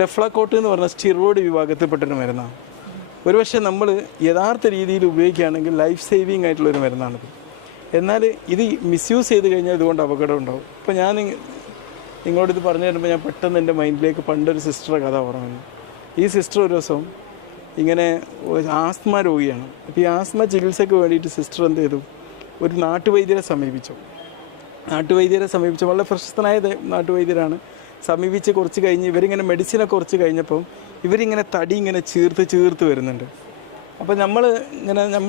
ഡെഫ്ലാക്കോട്ട് എന്ന് പറഞ്ഞാൽ സ്റ്റിറോയിഡ് വിഭാഗത്തിൽപ്പെട്ടൊരു മരുന്നാണ്. ഒരുപക്ഷെ നമ്മൾ യഥാർത്ഥ രീതിയിൽ ഉപയോഗിക്കുകയാണെങ്കിൽ ലൈഫ് സേവിങ് ആയിട്ടുള്ളൊരു മരുന്നാണിത്. എന്നാൽ ഇത് മിസ്യൂസ് ചെയ്ത് കഴിഞ്ഞാൽ ഇതുകൊണ്ട് അപകടം ഉണ്ടാവും. ഇപ്പോൾ ഞാൻ നിങ്ങളോടിത് പറഞ്ഞു തരുമ്പോൾ ഞാൻ പെട്ടെന്ന് എൻ്റെ മൈൻഡിലേക്ക് പണ്ടൊരു സിസ്റ്ററുടെ കഥ പറഞ്ഞു. ഈ സിസ്റ്റർ ഒരു ദിവസം ഇങ്ങനെ ആസ്മ രോഗിയാണ്. അപ്പോൾ ഈ ആസ്മ ചികിത്സയ്ക്ക് വേണ്ടിയിട്ട് സിസ്റ്റർ എന്ത് ചെയ്തു, ഒരു നാട്ടുവൈദ്യരെ സമീപിച്ചു. വളരെ പ്രശസ്തനായ നാട്ടുവൈദ്യരാണ്. സമീപിച്ച് കുറച്ച് കഴിഞ്ഞ് ഇവരിങ്ങനെ മെഡിസിനൊക്കെ കുറച്ച് കഴിഞ്ഞപ്പം ഇവരിങ്ങനെ തടി ഇങ്ങനെ ചീർത്ത് വരുന്നുണ്ട്. അപ്പോൾ നമ്മളെ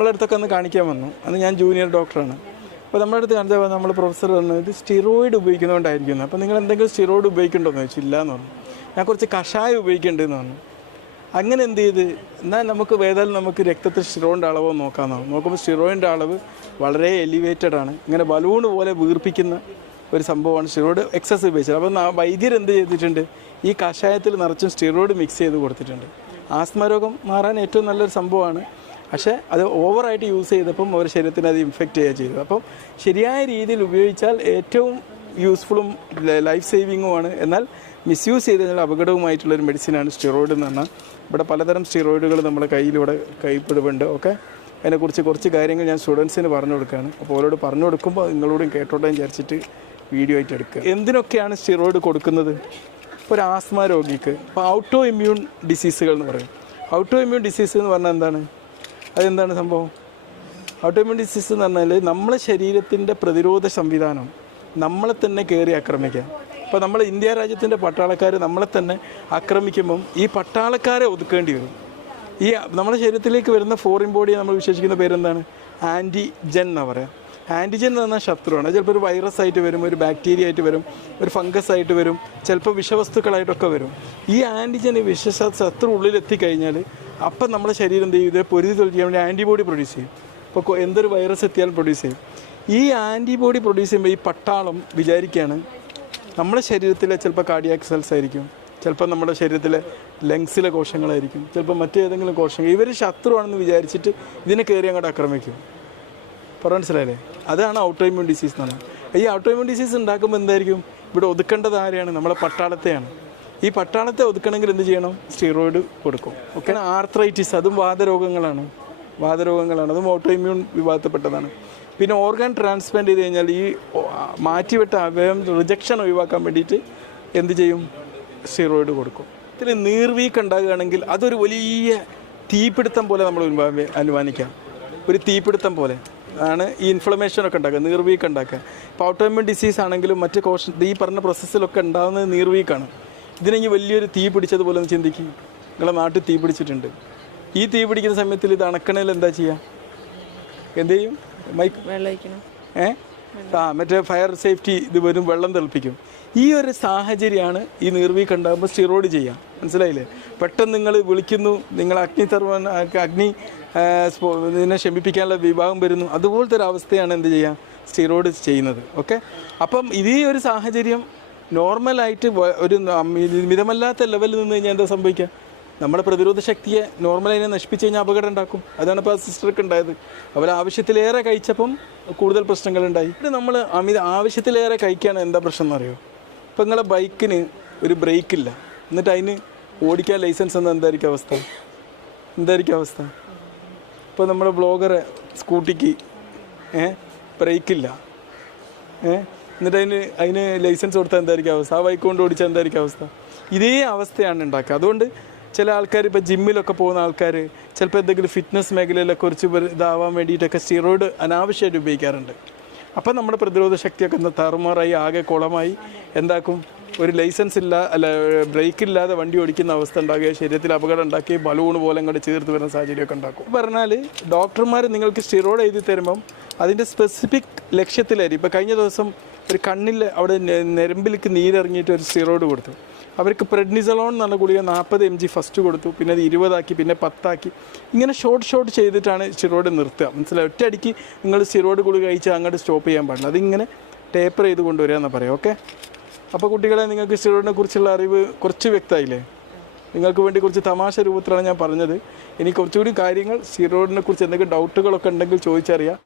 അടുത്തൊക്കെ ഒന്ന് കാണിക്കാൻ വന്നു. അന്ന് ഞാൻ ജൂനിയർ ഡോക്ടറാണ്. അപ്പോൾ നമ്മുടെ അടുത്ത് കാണിച്ചപ്പോൾ നമ്മൾ പ്രൊഫസർ പറഞ്ഞു ഇത് സ്റ്റിറോയിഡ് ഉപയോഗിക്കുന്നതുകൊണ്ടായിരിക്കുന്നു. അപ്പോൾ നിങ്ങൾ എന്തെങ്കിലും സ്റ്റിറോയിഡ് ഉപയോഗിക്കുന്നുണ്ടോ എന്ന് ചോദിച്ചു. ഇല്ല എന്ന് പറഞ്ഞു. ഞാൻ കുറച്ച് കഷായം ഉപയോഗിക്കേണ്ടതെന്ന് പറഞ്ഞു. അങ്ങനെ എന്ത് ചെയ്ത് എന്നാൽ നമുക്ക് രക്തത്തിൽ സ്റ്റിറോയിൻ്റെ അളവോ നോക്കാമെന്നാണ്. നോക്കുമ്പോൾ സ്റ്റിറോയിൻ്റെ അളവ് വളരെ എലിവേറ്റഡ് ആണ്. ഇങ്ങനെ ബലൂണ് പോലെ വീർപ്പിക്കുന്ന ഒരു സംഭവമാണ് സ്റ്റിറോയിഡ് എക്സസ് ഉപയോഗിച്ചത്. അപ്പം വൈദ്യർ എന്ത് ചെയ്തിട്ടുണ്ട്, ഈ കഷായത്തിൽ നിറച്ചും സ്റ്റിറോയിഡ് മിക്സ് ചെയ്ത് കൊടുത്തിട്ടുണ്ട്. ആസ്മ രോഗം മാറാൻ ഏറ്റവും നല്ലൊരു സംഭവമാണ്. പക്ഷേ അത് ഓവറായിട്ട് യൂസ് ചെയ്തപ്പം അവരുടെ ശരീരത്തിന് അത് ഇൻഫെക്റ്റ് ചെയ്യുക ചെയ്തു. അപ്പം ശരിയായ രീതിയിൽ ഉപയോഗിച്ചാൽ ഏറ്റവും യൂസ്ഫുള്ളും ലൈഫ് സേവിങ്ങുമാണ്. എന്നാൽ മിസ്യൂസ് ചെയ്ത് കഴിഞ്ഞാൽ അപകടവുമായിട്ടുള്ളൊരു മെഡിസിനാണ് സ്റ്റിറോയിഡ് എന്ന് പറഞ്ഞാൽ. ഇവിടെ പലതരം സ്റ്റിറോയിഡുകൾ നമ്മുടെ കൈപ്പിടുന്നുണ്ട്. ഓക്കെ, അതിനെക്കുറിച്ച് കുറച്ച് കാര്യങ്ങൾ ഞാൻ സ്റ്റുഡൻസിന് പറഞ്ഞു കൊടുക്കുകയാണ്. അപ്പോൾ അവരോട് പറഞ്ഞു കൊടുക്കുമ്പോൾ നിങ്ങളോടും കേട്ടോട്ടെ വിചാരിച്ചിട്ട് വീഡിയോ ആയിട്ട് എടുക്കുക. എന്തിനൊക്കെയാണ് സ്റ്റിറോയിഡ് കൊടുക്കുന്നത്? ഇപ്പോൾ ഒരു ആസ്മ രോഗിക്ക് ഇപ്പോൾ ഔട്ടോ ഇമ്മ്യൂൺ ഡിസീസുകൾ എന്ന് പറയും. ഔട്ടോ ഇമ്മ്യൂൺ ഡിസീസ് എന്ന് പറഞ്ഞാൽ അതെന്താണ് സംഭവം? ഔട്ടോ ഇമ്മ്യൂൺ ഡിസീസ് എന്ന് പറഞ്ഞാൽ നമ്മളെ ശരീരത്തിൻ്റെ പ്രതിരോധ സംവിധാനം നമ്മളെ തന്നെ കയറി ആക്രമിക്കാം. ഇപ്പോൾ നമ്മൾ ഇന്ത്യ രാജ്യത്തിൻ്റെ പട്ടാളക്കാർ നമ്മളെ തന്നെ ആക്രമിക്കുമ്പം ഈ പട്ടാളക്കാരെ ഒതുക്കേണ്ടി വരും. ഈ നമ്മുടെ ശരീരത്തിലേക്ക് വരുന്ന ഫോറിൻ ബോഡിയെ നമ്മൾ വിശേഷിക്കുന്ന പേരെന്താണ്? ആൻറ്റിജൻ എന്നാണ് പറയാം. ആൻറ്റിജൻ എന്ന് പറഞ്ഞാൽ ശത്രുവാണ്. ചിലപ്പോൾ ഒരു വൈറസ് ആയിട്ട് വരും, ഒരു ബാക്ടീരിയ ആയിട്ട് വരും, ഒരു ഫംഗസ് ആയിട്ട് വരും, ചിലപ്പോൾ വിഷവസ്തുക്കളായിട്ടൊക്കെ വരും. ഈ ആൻറ്റിജൻ ശത്രു ഉള്ളിലെത്തിക്കഴിഞ്ഞാൽ അപ്പം നമ്മുടെ ശരീരം എന്ത് ചെയ്യും, ഇതിനെ പൊരുതി തൊഴിക്കാൻ വേണ്ടി ആൻറ്റിബോഡി പ്രൊഡ്യൂസ് ചെയ്യും. ഇപ്പോൾ എന്തൊരു വൈറസ് എത്തിയാലും പ്രൊഡ്യൂസ് ചെയ്യും. ഈ ആൻറ്റിബോഡി പ്രൊഡ്യൂസ് ചെയ്യുമ്പോൾ ഈ പട്ടാളം വിചാരിക്കുകയാണ് നമ്മുടെ ശരീരത്തിലെ ചിലപ്പോൾ കാർഡിയാക് സെൽസ് ആയിരിക്കും, ചിലപ്പോൾ നമ്മുടെ ശരീരത്തിലെ ലങ്സിലെ കോശങ്ങളായിരിക്കും, ചിലപ്പോൾ മറ്റേതെങ്കിലും കോശങ്ങൾ. ഇവർ ശത്രുവാണെന്ന് വിചാരിച്ചിട്ട് ഇതിനെ കയറി അങ്ങോട്ട് ആക്രമിക്കും. പറഞ്ഞു മനസ്സിലായില്ലേ? അതാണ് ഔട്ടോ ഇമ്മ്യൂൺ ഡിസീസ് എന്ന് പറഞ്ഞാൽ. ഈ ഔട്ടോ ഇമ്മ്യൂൺ ഡിസീസ് ഉണ്ടാക്കുമ്പോൾ എന്തായിരിക്കും, ഇവിടെ ഒതുക്കേണ്ടത് ആരെയാണ്? നമ്മളെ പട്ടാളത്തെയാണ്. ഈ പട്ടാളത്തെ ഒതുക്കണമെങ്കിൽ എന്ത് ചെയ്യണം? സ്റ്റിറോയിഡ് കൊടുക്കും. ഓക്കെ. ആർത്രൈറ്റിസ്, അതും വാതരോഗങ്ങളാണ്. അതും ഔട്ടോ ഇമ്മ്യൂൺ വിഭാഗത്തിൽപ്പെട്ടതാണ്. പിന്നെ ഓർഗൻ ട്രാൻസ്പ്ലാന്റ് ചെയ്ത് കഴിഞ്ഞാൽ ഈ മാറ്റിവിട്ട അവയവം റിജക്ഷൻ ഒഴിവാക്കാൻ വേണ്ടിയിട്ട് എന്ത് ചെയ്യും? സ്റ്റിറോയിഡ് കൊടുക്കും. ഇതിൽ നീർവീക്കം ഉണ്ടാകുകയാണെങ്കിൽ അതൊരു വലിയ തീപിടുത്തം പോലെ നമ്മൾ അനുമാനിക്കാം. ഒരു തീപിടുത്തം പോലെ ആണ് ഈ ഇൻഫ്ലമേഷനൊക്കെ ഉണ്ടാക്കുക, നീർവീക്കം ഉണ്ടാക്കുക. ഇപ്പോൾ ഔട്ടോ ഇമ്മ്യൂൺ ഡിസീസ് ആണെങ്കിലും മറ്റ് ഈ പറഞ്ഞ പ്രോസസ്സിലൊക്കെ ഉണ്ടാകുന്നത് നീർവീക്കാണ്. ഇതിനെങ്കിൽ വലിയൊരു തീ പിടിച്ചതുപോലെ ഒന്ന് ചിന്തിക്കും. നിങ്ങളെ നാട്ടിൽ തീ പിടിച്ചിട്ടുണ്ട്. ഈ തീ പിടിക്കുന്ന സമയത്തിൽ ഇത് അണക്കണയിൽ എന്താ ചെയ്യുക? എന്ത് ചെയ്യും? മറ്റേ ഫയർ സേഫ്റ്റി ഇത് വരും, വെള്ളം തിളപ്പിക്കും. ഈ ഒരു സാഹചര്യമാണ് ഈ നീർവീക്കം ഉണ്ടാകുമ്പോൾ സ്റ്റിറോയിഡ് ചെയ്യാം. മനസ്സിലായില്ലേ? പെട്ടെന്ന് നിങ്ങൾ വിളിക്കുന്നു, നിങ്ങൾ അഗ്നി ഇതിനെ ശമിപ്പിക്കാനുള്ള വിഭാഗം വരുന്നു. അതുപോലത്തെ ഒരു അവസ്ഥയാണ് എന്ത് ചെയ്യുക? സ്റ്റിറോയിഡ് ചെയ്യുന്നത്. ഓക്കെ. അപ്പം ഇതേ ഒരു സാഹചര്യം നോർമലായിട്ട് ഒരു മിതമല്ലാത്ത ലെവലിൽ നിന്ന് കഴിഞ്ഞാൽ എന്താ സംഭവിക്കുക? നമ്മുടെ പ്രതിരോധ ശക്തിയെ നോർമലതിനെ നശിപ്പിച്ച് കഴിഞ്ഞാൽ അപകടം ഉണ്ടാക്കും. അതാണ് ഇപ്പോൾ ആ സിസ്റ്റർക്ക് ഉണ്ടായത്. അവർ ആവശ്യത്തിലേറെ കഴിച്ചപ്പം കൂടുതൽ പ്രശ്നങ്ങളുണ്ടായി. ഇത് നമ്മൾ ആവശ്യത്തിലേറെ കഴിക്കുകയാണ്. എന്താ പ്രശ്നം എന്നറിയോ? ഇപ്പം നിങ്ങളെ ബൈക്കിന് ഒരു ബ്രേക്കില്ല, എന്നിട്ട് അതിന് ഓടിക്കാൻ ലൈസൻസ് എന്ന എന്തായിരിക്കും അവസ്ഥ? ഇപ്പോൾ നമ്മുടെ ബ്ലോഗറെ സ്കൂട്ടിക്ക് ബ്രേക്കില്ല, എന്നിട്ട് അതിന് ലൈസൻസ് കൊടുത്താൽ എന്തായിരിക്കും അവസ്ഥ? ആ ബൈക്ക് കൊണ്ട് ഓടിച്ചാൽ എന്തായിരിക്കും അവസ്ഥ? ഇതേ അവസ്ഥയാണ് ഉണ്ടാക്കുക. അതുകൊണ്ട് ചില ആൾക്കാർ, ഇപ്പോൾ ജിമ്മിലൊക്കെ പോകുന്ന ആൾക്കാർ, ചിലപ്പോൾ എന്തെങ്കിലും ഫിറ്റ്നസ് മേഖലയിലൊക്കെ കുറച്ച് ഇതാവാൻ വേണ്ടിയിട്ടൊക്കെ സ്റ്റിറോയിഡ് അനാവശ്യമായിട്ട് ഉപയോഗിക്കാറുണ്ട്. അപ്പം നമ്മുടെ പ്രതിരോധ ശക്തിയൊക്കെ താറുമാറായി ആകെ കുളമായി എന്താക്കും? ഒരു ലൈസൻസ് ബ്രേക്ക് ഇല്ലാതെ വണ്ടി ഓടിക്കുന്ന അവസ്ഥ ഉണ്ടാകുക, ശരീരത്തിൽ അപകടം ഉണ്ടാക്കി ബലൂണ് പോലെ അങ്ങോട്ട് ചേർത്ത് വരുന്ന സാഹചര്യമൊക്കെ ഉണ്ടാക്കും. പറഞ്ഞാൽ ഡോക്ടർമാർ നിങ്ങൾക്ക് സ്റ്റിറോയിഡ് എഴുതി തരുമ്പം അതിൻ്റെ സ്പെസിഫിക് ലക്ഷ്യത്തിലായിരിക്കും. ഇപ്പോൾ കഴിഞ്ഞ ദിവസം ഒരു കണ്ണിൽ അവിടെ ഞരമ്പിലേക്ക് നീരിറങ്ങിയിട്ട് ഒരു സ്റ്റിറോയിഡ് കൊടുത്തു. അവർക്ക് പ്രെഡ്നിസലോൺ എന്നുള്ള ഗുളിക 40 mg ഫസ്റ്റ് കൊടുത്തു, പിന്നെ അത് 20 ആക്കി, പിന്നെ 10 ആക്കി. ഇങ്ങനെ ഷോർട്ട് ചെയ്തിട്ടാണ് സ്റ്റിറോയിഡ് നിർത്തുക. മനസ്സിലായി? ഒറ്റയടിക്ക് നിങ്ങൾ സ്റ്റിറോയിഡ് ഗുളിക കഴിച്ചാൽ അങ്ങോട്ട് സ്റ്റോപ്പ് ചെയ്യാൻ പാടില്ല. അതിങ്ങനെ ടേപ്പർ ചെയ്ത് കൊണ്ടുവരിക എന്ന് പറയാം. ഓക്കെ. അപ്പോൾ കുട്ടികളെ, നിങ്ങൾക്ക് സ്റ്റിറോയിഡിനെ കുറിച്ചുള്ള അറിവ് കുറച്ച് വ്യക്തമായില്ലേ? നിങ്ങൾക്ക് വേണ്ടി കുറച്ച് തമാശ രൂപത്തിലാണ് ഞാൻ പറഞ്ഞത്. ഇനി കുറച്ചുകൂടി കാര്യങ്ങൾ സ്റ്റിറോയിഡിനെ കുറിച്ച് എന്തെങ്കിലും ഡൗട്ടുകളൊക്കെ ഉണ്ടെങ്കിൽ ചോദിച്ചറിയാം.